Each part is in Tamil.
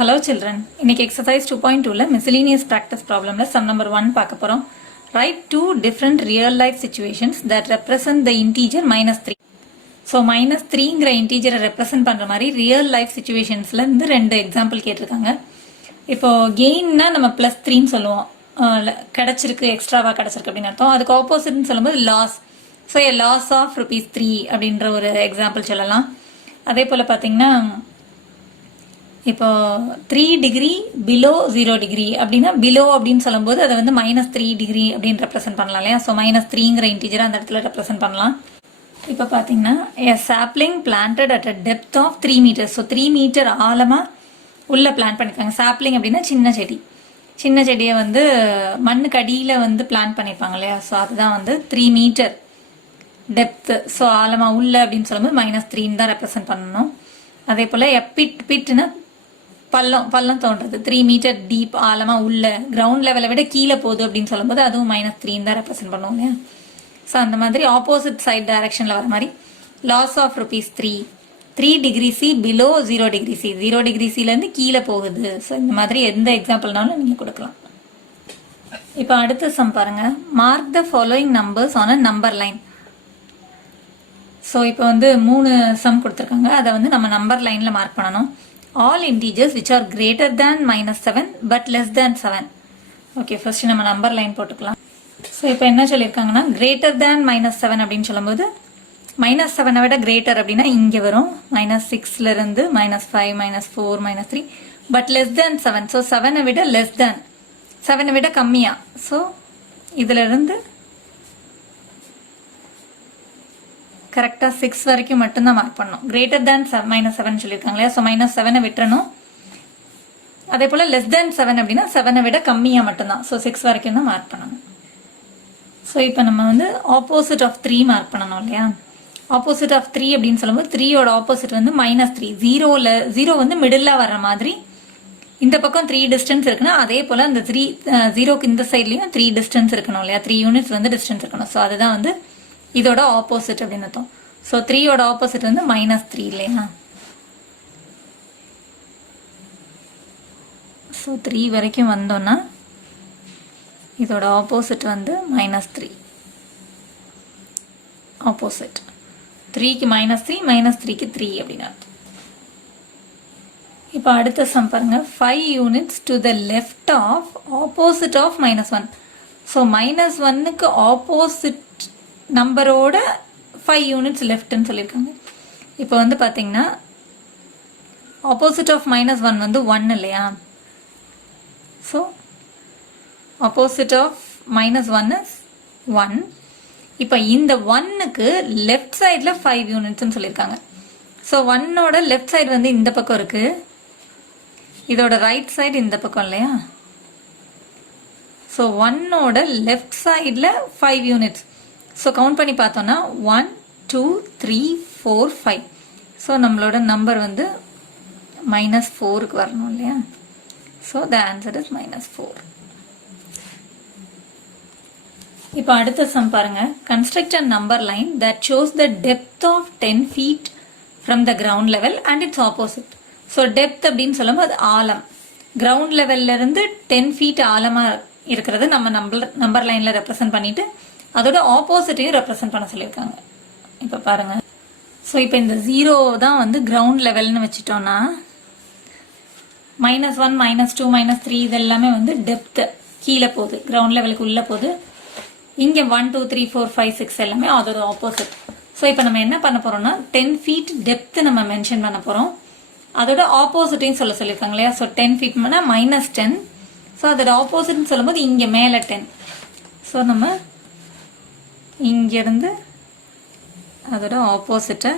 Hello children. இன்னைக்கு exercise 2.2ல miscellaneous practice problemல sum number 1 பார்க்க போறோம். Write two different real life situations that represent the integer -3. So -3ங்கிற integer represent பண்ற மாதிரி real life situationsல இருந்து ரெண்டு எக்ஸாம்பிள் கேட்டிருக்காங்க. இப்போ கெயின்னா நம்ம +3ன்னு சொல்லுவோம். கிடைச்சிருக்கு எக்ஸ்ட்ராவா கிடைச்சிருக்கு அப்படின்னு அர்த்தம். அதுக்கு ஆப்போசிட்னு சொல்லும்போது loss. So a loss of ₹3 அப்படின்ற ஒரு எக்ஸாம்பிள் சொல்லலாம். அதே போல் பார்த்தீங்கன்னா இப்போ 3 டிகிரி பிலோ 0 டிகிரி அப்படின்னா பிலோ அப்படின்னு சொல்லும்போது அதை வந்து -3 டிகிரி அப்படின்னு ரெப்ரசென்ட் பண்ணலாம் இல்லையா. ஸோ -3ங்கிற இன்டீஜரை அந்த இடத்துல ரெப்ரசென்ட் பண்ணலாம். இப்போ பார்த்தீங்கன்னா a sapling planted at a depth of 3 meters. So 3 metre ஆழமாக உள்ளே பிளான் பண்ணியிருக்காங்க. சாப்லிங் அப்படின்னா சின்ன செடியை வந்து மண்ணுக்கு அடியில் வந்து பிளான் பண்ணியிருப்பாங்க இல்லையா. ஸோ அதுதான் வந்து 3 மீட்டர் டெப்த்து. ஸோ ஆழமாக உள்ள அப்படின்னு சொல்லும்போது -3 தான் ரெப்ரசென்ட் பண்ணணும். அதே போல் பிட்னா பள்ளம் தோன்றது 3 மீட்டர் டீப் ஆழமாக உள்ள கிரவுண்ட் லெவலை விட கீழே போகுது அப்படின்னு சொல்லும்போது அதுவும் -3 தான் ரெப்ரசென்ட் பண்ணுவோம் இல்லையா. ஸோ அந்த மாதிரி ஆப்போசிட் சைட் டைரக்ஷனில் வர மாதிரி loss of ₹3 degree C below 0 degree C 0 degree சிலேருந்து கீழே போகுது. ஸோ இந்த மாதிரி எந்த எக்ஸாம்பிள்னாலும் நீங்கள் கொடுக்கலாம். இப்போ அடுத்த சம் பாருங்க. Mark the following numbers on a number line. So இப்போ வந்து 3 சம் கொடுத்துருக்காங்க. அதை வந்து நம்ம நம்பர் லைனில் மார்க் பண்ணணும். All integers which are greater than -7 but less than 7. Okay, first நம்ம நம்பர் லைன் போட்டுக்கலாம். ஸோ இப்போ என்ன சொல்லியிருக்காங்கன்னா greater than -7 அப்படின்னு சொல்லும்போது -7 விட greater அப்படின்னா இங்கே வரும் -6லேருந்து -5 -4 -3 பட் less than 7. ஸோ 7 விட less than 7 விட கம்மியா. ஸோ இதிலிருந்து கரெக்டாக 6 வரைக்கும் மட்டும்தான் மார்க் பண்ணணும். கிரேட்டர் தேன் -7 சொல்லியிருக்காங்க இல்லையா. ஸோ -7 விட்டுறணும். அதே போல் லெஸ் தேன் 7 அப்படின்னா 7 விட கம்மியாக மட்டும்தான். ஸோ 6 வரைக்கும் தான் மார்க் பண்ணணும். ஸோ இப்போ நம்ம வந்து ஆப்போசிட் ஆஃப் 3 மார்க் பண்ணணும் இல்லையா. ஆப்போசிட் ஆஃப் 3 அப்படின்னு சொல்லும்போது 3யோட ஆப்போசிட் வந்து -3. 0 வந்து மிடில் வர்ற மாதிரி இந்த பக்கம் 3 டிஸ்டன்ஸ் இருக்குன்னா அதே போல் அந்த 0க்கு இந்த சைட்லேயும் 3 டிஸ்டன்ஸ் இருக்கணும் இல்லையா. 3 யூனிட்ஸ் வந்து டிஸ்டன்ஸ் இருக்கணும். ஸோ அதுதான் வந்து இதோட ஆப்போசிட் அப்படின்னு அர்த்தம். ஸோ 3யோட ஆப்போசிட் வந்து -3 இல்லையா. ஸோ 3 வரைக்கும் வந்தோம்னா இதோட ஆப்போசிட் வந்து -3. ஆப்போசிட் 3க்கு -3 -3க்கு 3 அப்படின்னு அர்த்தம். இப்போ அடுத்த சம் பாருங்க. 5 units to the left of opposite of -1. So -1க்கு ஆப்போசிட் நம்பரோட 5 யூனிட்ஸ் லெஃப்ட்னு சொல்லியிருக்காங்க. இப்போ வந்து பார்த்தீங்கன்னா ஆப்போசிட் ஆஃப் -1 வந்து 1 இல்லையா. So opposite of -1 is 1. இப்போ இந்த 1க்கு லெஃப்ட் சைடில் 5 யூனிட்ஸ்ன்னு சொல்லியிருக்காங்க. ஸோ 1ஓட லெஃப்ட் சைடு வந்து இந்த பக்கம் இருக்குது, இதோட ரைட் சைடு இந்த பக்கம் இல்லையா. ஸோ 1ஓட லெஃப்ட் சைடில் 5 யூனிட்ஸ். ஸோ கவுண்ட் பண்ணி பார்த்தோன்னா 1 2 3 4 5. ஸோ நம்மளோட நம்பர் வந்து -4க்கு வரணும் இல்லையா. So the answer is -4. இப்போ அடுத்த சம் பாருங்க. Construct a number line that shows the depth of 10 feet from the ground level and it's opposite. So depth அப்படின்னு சொல்லும்போது அது ஆழம். கிரவுண்ட் லெவல்ல இருந்து 10 feet ஆழமாக இருக்கிறது நம்ம நம்பர் லைனில் ரெப்ரசன்ட் பண்ணிட்டு அதோட ஆப்போசிட்டையும் ரெப்ரசன்ட் பண்ண சொல்லியிருக்காங்க. இப்போ பாருங்க. ஸோ இப்போ இந்த 0 தான் வந்து கிரவுண்ட் லெவல்னு வச்சுட்டோம்னா -1 -2 -3 இது எல்லாமே வந்து டெப்த்து கீழே போகுது, கிரவுண்ட் லெவலுக்கு உள்ளே போகுது. இங்கே 1 2 3 4 5 6 எல்லாமே அதோட ஆப்போசிட். ஸோ இப்போ நம்ம என்ன பண்ண போறோம்னா 10 feet டெப்த்து நம்ம மென்ஷன் பண்ண போகிறோம். அதோட ஆப்போசிட்டையும் சொல்லியிருக்காங்க இல்லையா. So 10 feet -10. ஸோ அதோட ஆப்போசிட்னு சொல்லும்போது இங்கே மேலே 10. ஸோ நம்ம இங்கிருந்து அதோட ஆப்போசிட்டை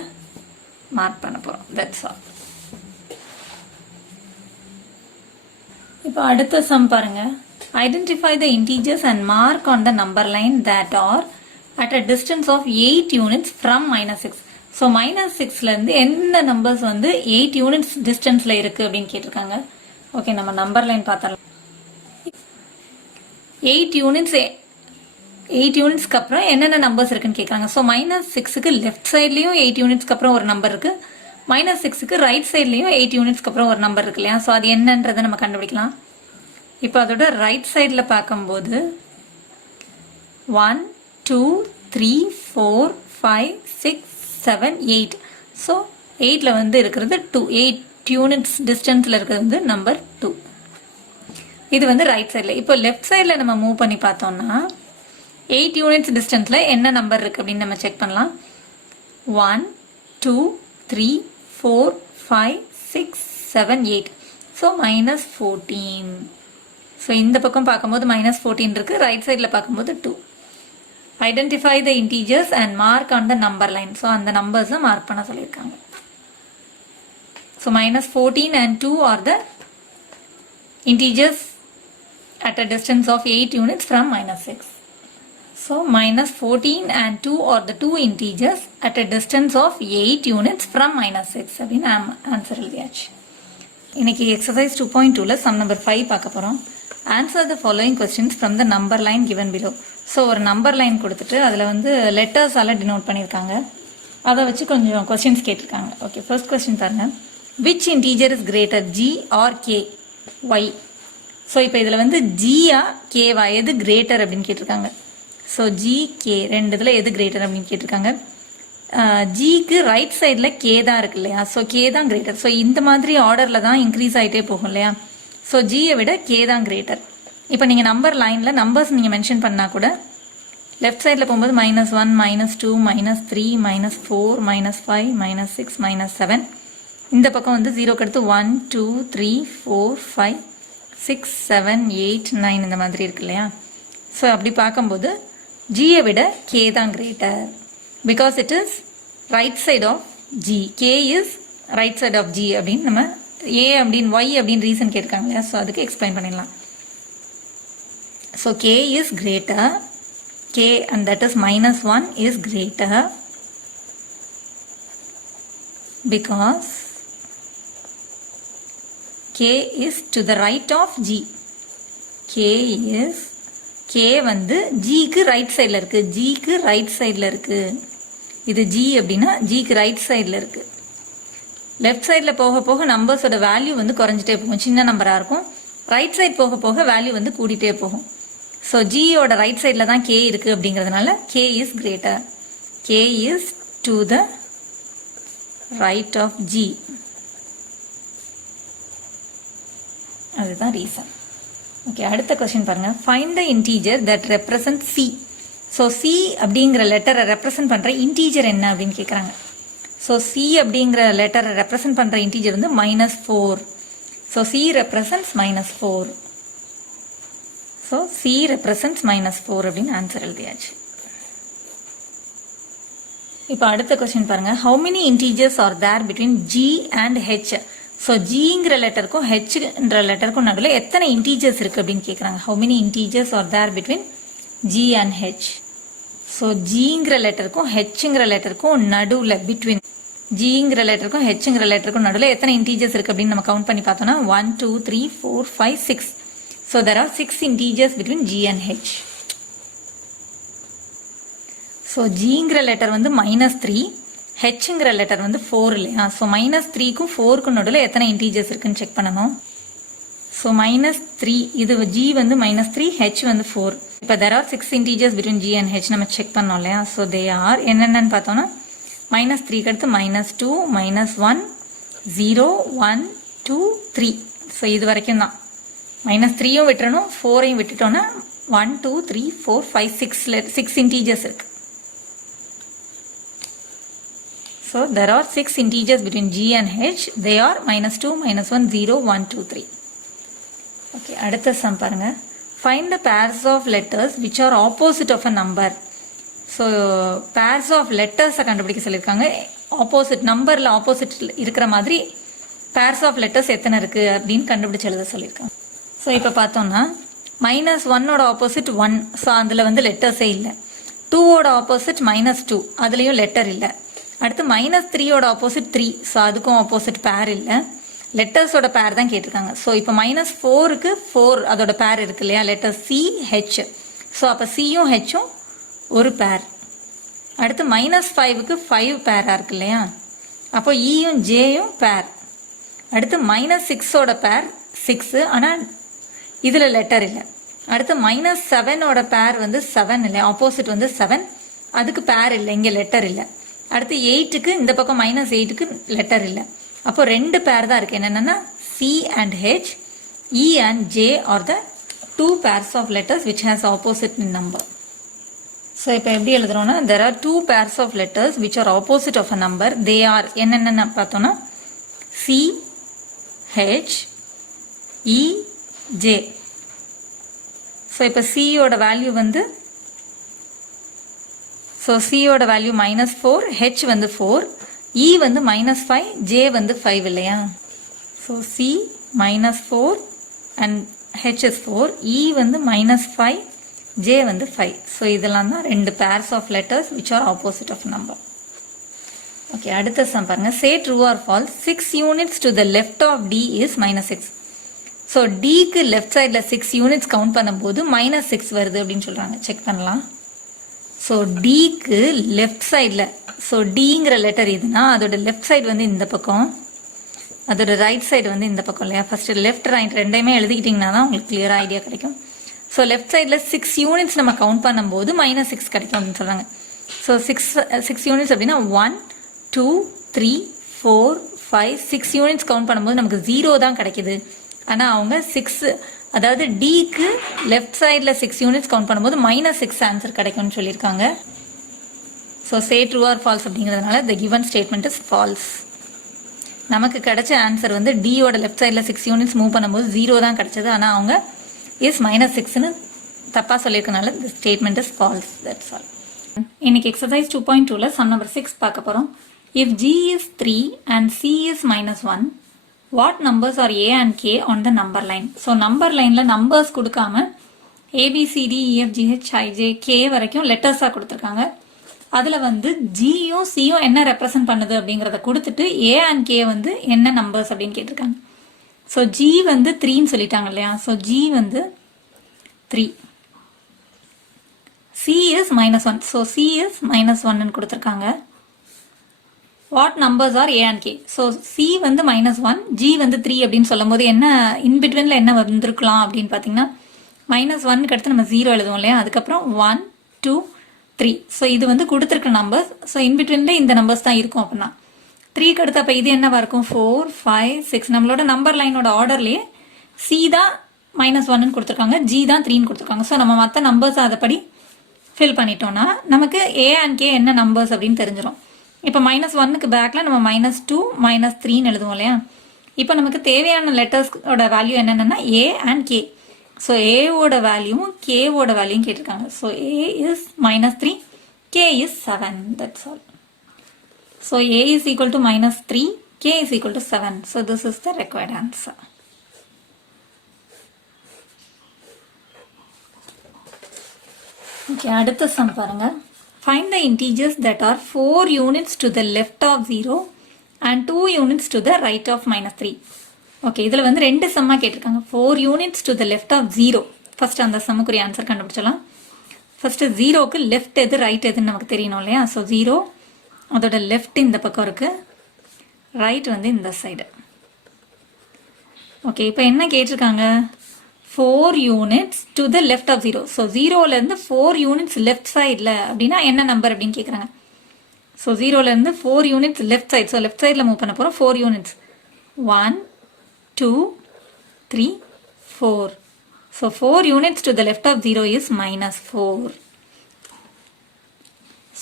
மார்க் பண்ண போகிறோம். That's all. இப்போ அடுத்த சம் பாருங்க. Identify the integers and mark on the number line that are at a distance of 8 units from -6. So -6லேருந்து எந்த நம்பர்ஸ் வந்து 8 யூனிட்ஸ் டிஸ்டன்ஸில் இருக்குது அப்படின்னு கேட்டிருக்காங்க. ஓகே, நம்ம நம்பர் லைன் பார்த்தரலாம். 8 யூனிட்ஸ்க்கு அப்புறம் என்னென்ன நம்பர்ஸ் இருக்குன்னு கேட்குறாங்க. ஸோ -6க்கு லெஃப்ட் சைட்லேயும் 8 யூனிட்ஸ்க்கு அப்புறம் ஒரு நம்பர் இருக்குது, -6க்கு ரைட் சைட்லேயும் 8 யூனிட்ஸ்க்கு அப்புறம் ஒரு நம்பர் இருக்கு இல்லையா? ஸோ அது என்னன்றதை நம்ம கண்டுபிடிக்கலாம். இப்போ அதோட ரைட் சைடில் பார்க்கும்போது 1 2 3 4 5 6 7 8. ஸோ 8ல் வந்து இருக்கிறது 2, 8 யூனிட்ஸ் டிஸ்டன்ஸில் இருக்கிறது வந்து நம்பர் 2. இது வந்து ரைட் சைடில். இப்போ லெஃப்ட் சைடில் நம்ம மூவ் பண்ணி பார்த்தோம்னா 8 யூனிட்ஸ் டிஸ்டன்ஸில் என்ன நம்பர் இருக்குது அப்படின்னு நம்ம செக் பண்ணலாம். 1 2 3 4 5 6 7 8. ஸோ -14. ஸோ இந்த பக்கம் பார்க்கும்போது -14 இருக்குது, ரைட் சைடில் பார்க்கும்போது 2. Identify the integers and mark on the number line. So அந்த நம்பர்ஸை மார்க் பண்ண சொல்லியிருக்காங்க. So -14 and 2 are the integers at a distance of 8 units from -6. So -14 and 2 are the two integers at a distance of 8 units from -6 அப்படின்னு ஆன்சர் எழுதியாச்சு. இன்னைக்கு எக்ஸசைஸ் 2.2ல சம் நம்பர் 5 பார்க்க போகிறோம். Answer the following questions from the number line given below. So ஒரு நம்பர் லைன் கொடுத்துட்டு அதில் வந்து லெட்டர்ஸால் டினோட் பண்ணியிருக்காங்க. அதை வச்சு கொஞ்சம் கொஸ்டின்ஸ் கேட்டிருக்காங்க. ஓகே, ஃபர்ஸ்ட் கொஸ்டின் பாருங்க. Which integer is greater, G or K, why? So இப்போ இதில் வந்து ஜியா கேவா எது கிரேட்டர் அப்படின்னு கேட்டிருக்காங்க. ஸோ ஜி கே ரெண்டு இதில் எது கிரேட்டர் அப்படின்னு கேட்டிருக்காங்க. ஜிக்கு ரைட் சைடில் கே தான் இருக்கு இல்லையா? ஸோ கே தான் கிரேட்டர். ஸோ இந்த மாதிரி ஆர்டரில் தான் இன்க்ரீஸ் ஆகிட்டே போகும் இல்லையா? ஸோ ஜியை விட கே தான் கிரேட்டர். இப்போ நீங்கள் நம்பர் லைனில் நம்பர்ஸ் நீங்கள் மென்ஷன் பண்ணால் கூட லெஃப்ட் சைடில் போகும்போது -1 -2 -3 -4 -5 -6 -7. இந்த பக்கம் வந்து 0க்கு அடுத்து 1 2 3 4 5 6 7 8 9 இந்த மாதிரி இருக்கு இல்லையா? ஸோ அப்படி பார்க்கும்போது ஜியை விட கே தான் greater because it is right side of G. K is right side of G அப்படின்னு நம்ம ஏ அப்படின்னு ஒய் அப்படின்னு ரீசன் கேட்காங்க இல்லையா? ஸோ அதுக்கு எக்ஸ்பிளைன் பண்ணிடலாம். So K is greater, K and that is -1 is greater because k is to the right of g. k வந்து ஜிக்கு ரைட் சைடில் இருக்குது, ஜிக்கு ரைட் சைடில் இருக்குது. இது ஜி அப்படின்னா ஜிக்கு ரைட் சைடில் இருக்குது. லெஃப்ட் சைடில் போக போக நம்பர்ஸோட வேல்யூ வந்து குறைஞ்சிட்டே போகும், சின்ன நம்பராக இருக்கும். ரைட் சைட் போக போக வேல்யூ வந்து கூடிட்டே போகும். ஸோ ஜியோட ரைட் சைடில் தான் கே இருக்குது அப்படிங்கிறதுனால K is greater. K is to the right of G. அதுதான் ரீசன். ஓகே, அடுத்த கொஸ்டின் பாருங்க. Find the integer that represent C. So C அப்படிங்கிற லெட்டரை ரெப்ரசன்ட் பண்ணுற இன்டீஜர் என்ன அப்படின்னு கேட்குறாங்க. ஸோ சி அப்படிங்கிற லெட்டரை ரெப்ரசன்ட் பண்ணுற இன்டீஜர் வந்து -4. So C represents -4. So C represents -4 அப்படின்னு ஆன்சர் எழுதியாச்சு. இப்போ அடுத்த கொஸ்டின் பாருங்க. How many integers are there between G and H? So ஜிங்கிற லெட்டருக்கும் ஹெச்ன்ற லெட்டருக்கும் நடுவில் எத்தனை இன்டீஜர்ஸ் இருக்குது அப்படின்னு கேட்குறாங்க. How many integers are there between G and H? So ஜிங்கிற லெட்டருக்கும் ஹெச்ங்கிற லெட்டருக்கும் நடுவில், பிட்வீன் ஜிங்கிற லெட்டருக்கும் ஹெச்ங்கிற லெட்டருக்கும் நடுவில் எத்தனை இன்டீஜர்ஸ் இருக்குது அப்படின்னு நம்ம கவுண்ட் பண்ணி பார்த்தோம்னா 1 2 3 4 5 6. So there are 6 integers between G and H. So ஜிங்கிற லெட்டர் வந்து -3, ஹெச்ங்கிற லெட்டர் வந்து 4 இல்லையா? ஸோ -3க்கும் 4க்கும் நடுவில் எத்தனை இன்டீஜர்ஸ் இருக்குன்னு செக் பண்ணணும். ஸோ -3 இது ஜி வந்து -3, ஹெச் வந்து 4. இப்போ there are 6 integers between G and H நம்ம செக் பண்ணோம் இல்லையா? ஸோ தே ஆர் என்னென்னு பார்த்தோம்னா -3க்கு அடுத்து -2 -1 0 1 2 3. ஸோ இது வரைக்கும் தான். -3யும் விட்டுறணும், 4ஐயும் விட்டுட்டோன்னா 1 2 3 4 5 6 இன்டீஜர்ஸ் இருக்கு. So there are 6 integers between G and H. They are -2, -1, 0, 1, 2, 3. Okay, அடுத்த sum பாருங்க. Find the pairs of letters which are opposite of a number. So pairs of letters கண்டுபிடிக்க சொல்லியிருக்காங்க. ஆப்போசிட் நம்பரில் ஆப்போசிட் இருக்கிற மாதிரி pairs of letters எத்தனை இருக்குது அப்படின்னு கண்டுபிடிச்சு எழுத சொல்லியிருக்காங்க. ஸோ இப்போ பார்த்தோம்னா -1ஓட ஆப்போசிட் 1. ஸோ அதில் வந்து லெட்டர்ஸே இல்லை. 2ஓட ஆப்போசிட் -2, அதுலேயும் லெட்டர் இல்லை. அடுத்து -3ஓட ஆப்போசிட் 3. ஸோ அதுக்கும் ஆப்போசிட் பேர் இல்லை, லெட்டர்ஸோட பேர் தான் கேட்டிருக்காங்க. ஸோ இப்போ -4க்கு 4 அதோட பேர் இருக்கு இல்லையா? Letter C H. ஸோ அப்போ சியும் ஹெச்சும் ஒரு பேர். அடுத்து -5க்கு 5 பேராக இருக்கு இல்லையா? அப்போ ஈயும் ஜேயும் பேர். அடுத்து -6ஓட பேர் 6, ஆனால் இதில் லெட்டர் இல்லை. அடுத்து -7ஓட பேர் வந்து 7 இல்லை, ஆப்போசிட் வந்து 7, அதுக்கு பேர் இல்லை, இங்கே லெட்டர் இல்லை. அடுத்து 8க்கு இந்த பக்கம் -8க்கு லெட்டர் இல்லை. அப்போ 2 பேர் தான் இருக்குது. என்னென்னா C and H, E and J are the 2 pairs of letters which has opposite in number. So இப்போ எப்படி எழுதுறோம்னா, there are 2 pairs of letters which are opposite of a number. They are என்னென்ன பார்த்தோன்னா C, H, E, J. So இப்போ சியோட வேல்யூ வந்து சியோட வேல்யூ -4, H வந்து 4, E வந்து -5, J வந்து 5 இல்லையா? So C -4 and H is 4, E வந்து -5, J வந்து 5. ஸோ இதெல்லாம் தான் 2 pairs of letters which are opposite of number. Okay, அடுத்த சம் பாருங்க. Say true or false, 6 units to the left of D is -6. So டிக்கு லெஃப்ட் சைடில் 6 யூனிட்ஸ் கவுண்ட் பண்ணும்போது -6 வருது அப்படின்னு சொல்கிறாங்க. செக் பண்ணலாம். ஸோ டிக்கு லெஃப்ட் சைடில், ஸோ டிங்கிற லெட்டர் இதுனா அதோட லெஃப்ட் சைடு வந்து இந்த பக்கம், அதோட ரைட் சைடு வந்து இந்த பக்கம் இல்லையா? ஃபஸ்ட்டு லெஃப்ட் ரைட் ரெண்டையுமே எழுதிக்கிட்டிங்கன்னா தான் உங்களுக்கு கிளியராக ஐடியா கிடைக்கும். ஸோ லெஃப்ட் சைடில் 6 யூனிட்ஸ் நம்ம கவுண்ட் பண்ணும்போது -6 கிடைக்கும் அப்படின்னு சொல்கிறாங்க. ஸோ 6 யூனிட்ஸ் அப்படின்னா 1, 2, 3, 4, 5, 6 யூனிட்ஸ் கவுண்ட் பண்ணும்போது நமக்கு 0 தான் கிடைக்குது. ஆனால் அவங்க 6, அதாவது டிக்கு லெஃப்ட் சைடில் 6 யூனிட்ஸ் கவுண்ட் பண்ணும்போது -6 ஆன்சர் கிடைக்கும்னு சொல்லியிருக்காங்க. So say true or false அப்படிங்கிறதுனால the given statement is false. நமக்கு கிடைச்ச ஆன்சர் வந்து டியோட லெஃப்ட் சைடில் 6 யூனிட்ஸ் மூவ் பண்ணும்போது 0 தான் கிடைச்சது. ஆனால் அவங்க இஸ் -6ன்னு தப்பாக சொல்லியிருக்கனால the statement is false. That's all. இன்னைக்கு எக்ஸசைஸ் 2.2ல சம் நம்பர் 6 பார்க்க போகிறோம். If G is 3 and C is -1, what numbers are A and K on the number line? So number லைனில் நம்பர்ஸ் கொடுக்காம ABCD EFGH IJ K வரைக்கும் லெட்டர்ஸாக கொடுத்துருக்காங்க. அதில் வந்து ஜியும் சியும் என்ன ரெப்ரசன்ட் பண்ணுது அப்படிங்கிறத கொடுத்துட்டு A and K வந்து என்ன நம்பர்ஸ் அப்படின்னு கேட்டிருக்காங்க. ஸோ G வந்து 3ன்னு சொல்லிட்டாங்க இல்லையா? ஸோ G வந்து 3, C is -1, so C is -1ன்னு கொடுத்துருக்காங்க. What numbers are A and K? So C வந்து -1, G வந்து 3 அப்படின்னு சொல்லும் போது என்ன இன்பிட்வீனில் என்ன வந்திருக்கலாம் அப்படின்னு பார்த்தீங்கன்னா, -1க்கு அடுத்து நம்ம 0 எழுதுவோம் இல்லையா? அதுக்கப்புறம் 1, 2, 3. ஸோ இது வந்து கொடுத்துருக்க நம்பர்ஸ். ஸோ இன்பிட்வீனில் இந்த நம்பர்ஸ் தான் இருக்கும் அப்படின்னா 3க்கு அடுத்து அப்போ இது என்னவா இருக்கும்? 4, 5, 6. நம்மளோட நம்பர் லைனோட ஆர்டர்லேயே C தான் -1ன்னு கொடுத்துருக்காங்க, G தான் 3ன்னு கொடுத்துருக்காங்க. ஸோ நம்ம மற்ற நம்பர்ஸ் அதைப்படி ஃபில் பண்ணிட்டோம்னா நமக்கு A and K என்ன நம்பர்ஸ் அப்படின்னு தெரிஞ்சிடும். இப்போ -1க்கு பேக்கில் நம்ம -2, -3ன்னு எழுதுவோம் இல்லையா? இப்போ நமக்கு தேவையான லெட்டர்ஸோட வேல்யூ என்னென்னா A and K. ஸோ ஏவோட வேல்யூவும் கேவோட வேல்யூவும் கேட்டிருக்காங்க. So A is -3, K is 7. That's all. So A is equal to -3, K is equal to 7. So this is the required answer. Okay, அடுத்த சம் பாருங்க. Find the integers that are 4 units to the left of 0 and 2 units to the right of -3. Okay, இதில் வந்து 2 சம்மாக கேட்டிருக்காங்க. 4 units to the left of 0. First அந்த சம்முக்குரிய ஆன்சர் கண்டுபிடிச்சலாம். ஃபர்ஸ்ட் 0க்கு லெஃப்ட் எது ரைட் எதுன்னு நமக்கு தெரியணும் இல்லையா? ஸோ 0 அதோட லெஃப்ட் இந்த பக்கம் இருக்கு, ரைட் வந்து இந்த சைடு. ஓகே, இப்போ என்ன கேட்டிருக்காங்க? 4 units to the left of 0. So 0லேருந்து 4 units லெஃப்ட் சைடில் அப்படின்னா என்ன நம்பர் அப்படின்னு கேட்குறாங்க. ஸோ 0லேருந்து 4 units left side. So left சைடில் மூவ் பண்ண போகிறோம். 4 units 1, 2, 3, 4. So 4 units to the left of 0 is -4.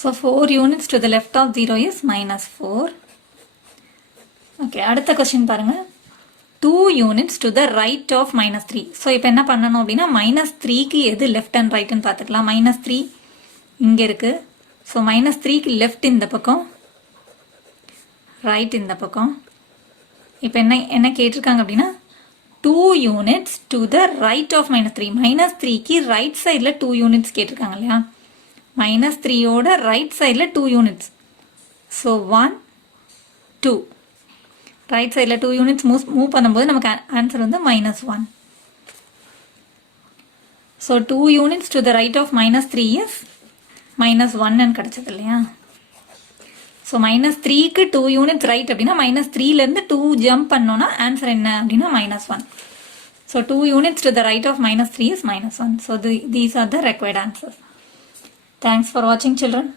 So 4 units to the left of 0 is -4. Okay, அடுத்த கொஸ்டின் பாருங்கள். 2 units to the right of -3. So இப்போ என்ன பண்ணணும் அப்படின்னா -3க்கு எது லெஃப்ட் அண்ட் ரைட்டுன்னு பார்த்துக்கலாம். -3 இங்கே இருக்குது. ஸோ -3க்கு லெஃப்ட் இந்த பக்கம், ரைட் இந்த பக்கம். இப்போ என்ன கேட்டிருக்காங்க அப்படின்னா 2 units to the right of -3. -3க்கு right சைடில் 2 units கேட்டிருக்காங்க இல்லையா? -3யோட ரைட் சைடில் 2 units. ஸோ 1, 2. ரைட் சைடில் 2 units மூவ் பண்ணும்போது நமக்கு ஆன்சர் வந்து -1. So 2 units to the right of -3 is -1ன்னு கிடச்சது இல்லையா? ஸோ -3க்கு 2 யூனிட்ஸ் ரைட் அப்படின்னா -3லேருந்து 2 ஜம்ப் பண்ணோன்னா ஆன்சர் என்ன அப்படின்னா -1. So 2 units to the right of -3 is -1. So these are the required answers. Thanks for watching, children.